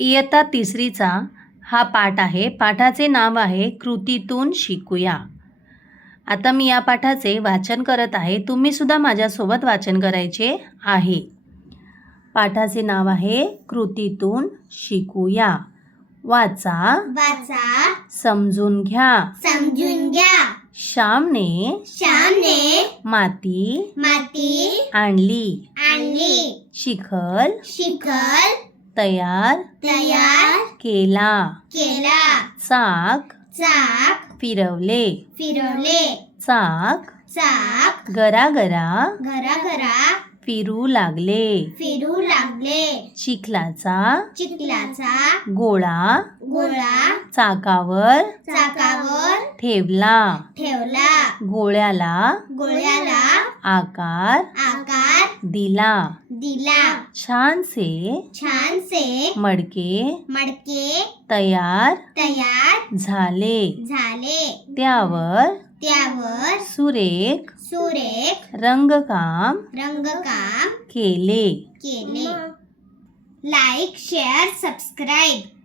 इयत्ता तिसरीचा हा पाठ आहे. पाठाचे नाव आहे कृतीतून शिकूया. आता मी या पाठाचे वाचन करत आहे. तुम्ही सुद्धा माझ्यासोबत वाचन करायचे आहे. पाठाचे नाव आहे कृतीतून शिकूया. वाचा, वाचा, समजून घ्या. समजून घ्या. श्यामने माती आणली. शिखर तयार केला. चाक फिरवले. चाक गरागरा फिरू लागले. चिखलाचा गोळा चाकावर ठेवला. गोळ्याला आकार दिला. छानसे मडके तयार झाले. त्यावर सुरेख रंगकाम केले. Like, share, subscribe.